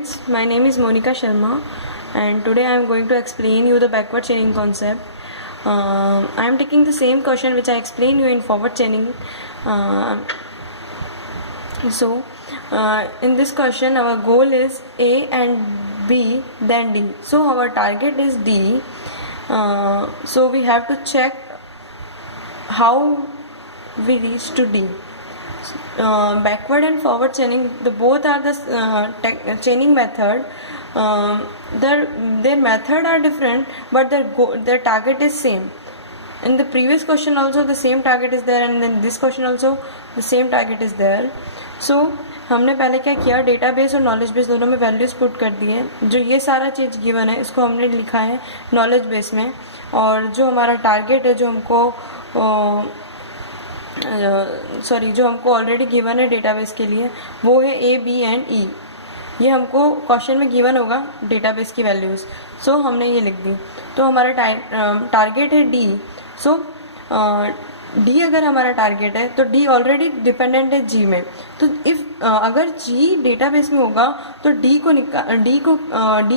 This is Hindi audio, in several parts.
friends, my name is Monica Sharma and today I am going to explain you the backward chaining concept. I am taking the same question which I explained you in forward chaining. In this question our goal is A and B then D. So our target is D. So we have to check how we reach to D. Backward and forward chaining, the both are the chaining method. Their method are different, but their target is same. In the previous question also the same target is there, and then this question also the same target is there. So हमने पहले क्या किया, डेटाबेस और नॉलेज बेस दोनों में वैल्यूज़ पुट कर दिए. जो ये सारा चीज़ गिवन है इसको हमने लिखा है नॉलेज बेस में, और जो हमारा टारगेट है जो हमको जो हमको ऑलरेडी गिवन है डेटाबेस के लिए वो है ए बी एंड ई. ये हमको क्वेश्चन में गिवन होगा डेटाबेस की वैल्यूज़. सो हमने ये लिख दी. तो हमारा टारगेट है डी. सो डी अगर हमारा टारगेट है तो डी ऑलरेडी डिपेंडेंट है जी में. तो अगर जी डेटाबेस में होगा तो डी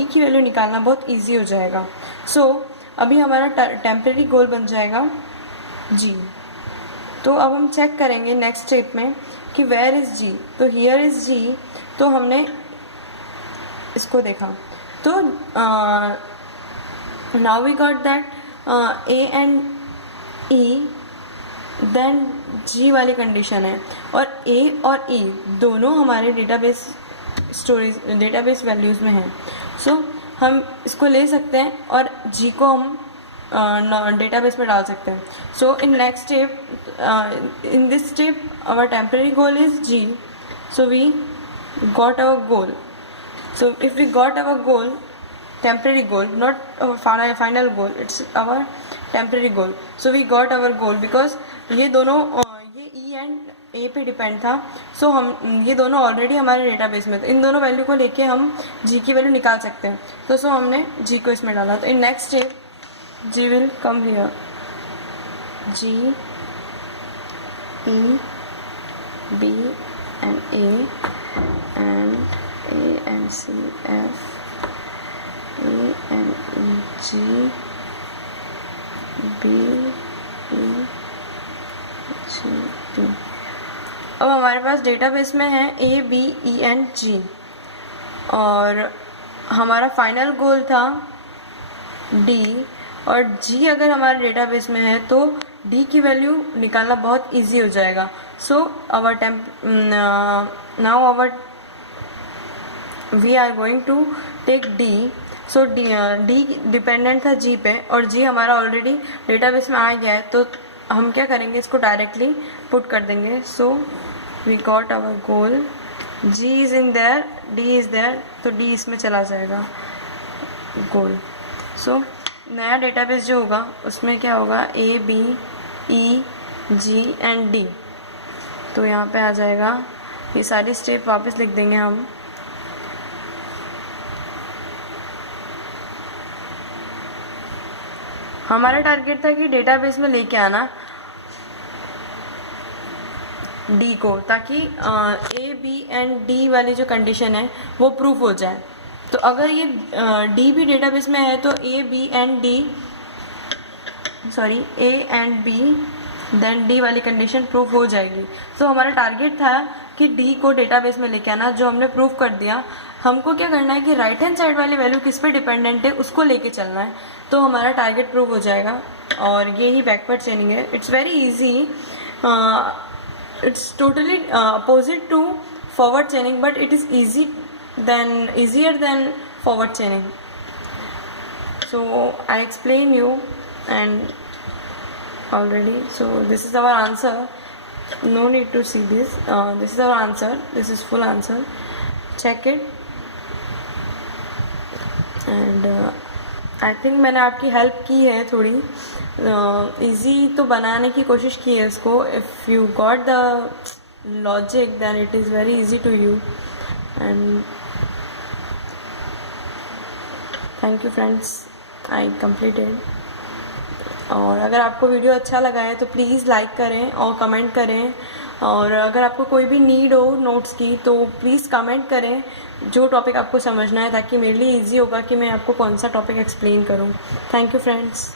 की वैल्यू निकालना बहुत इजी हो जाएगा. सो अभी हमारा टेम्परेरी गोल बन जाएगा जी. तो अब हम चेक करेंगे नेक्स्ट स्टेप में कि वेयर इज़ जी. तो हियर इज़ जी. तो हमने इसको देखा तो now we got that A and E then G वाली कंडीशन है, और ए और ई दोनों हमारे डेटाबेस वैल्यूज़ में हैं. सो हम इसको ले सकते हैं और जी को हम डेटाबेस में डाल सकते हैं. So in next step, in this step our temporary goal is G. So we got our goal. So if we got our goal, temporary goal, not our final goal, it's our temporary goal. So we got our goal because ये दोनों ये E and A पे डिपेंड था. सो हम ये दोनों ऑलरेडी हमारे डेटाबेस में थे. इन दोनों वैल्यू को लेके हम G की वैल्यू निकाल सकते हैं. तो सो हमने G को इसमें डाला. तो इन next step G will come here. G E B and A and C F A and E G B E G D. अब हमारे पास डेटाबेस में है A B E and G, और हमारा फाइनल गोल था D, और G अगर हमारे डेटाबेस में है तो D की वैल्यू निकालना बहुत इजी हो जाएगा. So we are going to take D. सो D डिपेंडेंट था G पे, और G हमारा ऑलरेडी डेटाबेस में आ गया है. तो हम क्या करेंगे, इसको डायरेक्टली पुट कर देंगे. So we got our goal. G is in there, D is there, तो D इसमें चला जाएगा गोल. सो नया डेटाबेस जो होगा उसमें क्या होगा, A B E G and D. तो यहाँ पे आ जाएगा. ये सारी स्टेप वापस लिख देंगे हम. हमारा टारगेट था कि डेटाबेस में लेके आना डी को, ताकि ए बी एंड डी वाली जो कंडीशन है वो प्रूफ हो जाए. तो अगर ये डी भी डेटाबेस में है तो A and B then D वाली कंडीशन प्रूफ हो जाएगी. तो हमारा टारगेट था कि डी को डेटाबेस में लेके आना, जो हमने प्रूफ कर दिया. हमको क्या करना है कि राइट हैंड साइड वाली वैल्यू किस पे डिपेंडेंट है उसको लेके चलना है. तो हमारा टारगेट प्रूफ हो जाएगा, और ये ही बैकवर्ड चेनिंग है. It's very easy. It's totally opposite to forward chaining, but it is easier than forward chaining. So I explain you and already. So this is our answer. No need to see this. This is our answer. This is full answer. Check it. And I think मैंने आपकी हेल्प की है थोड़ी. easy तो बनाने की कोशिश की है इसको. If you got the logic then it is very easy to you. And thank you friends, I completed. और अगर आपको वीडियो अच्छा लगा है तो प्लीज़ लाइक करें और कमेंट करें. और अगर आपको कोई भी नीड हो नोट्स की तो प्लीज़ कमेंट करें जो टॉपिक आपको समझना है, ताकि मेरे लिए ईजी होगा कि मैं आपको कौन सा टॉपिक एक्सप्लेन करूँ। Thank you friends.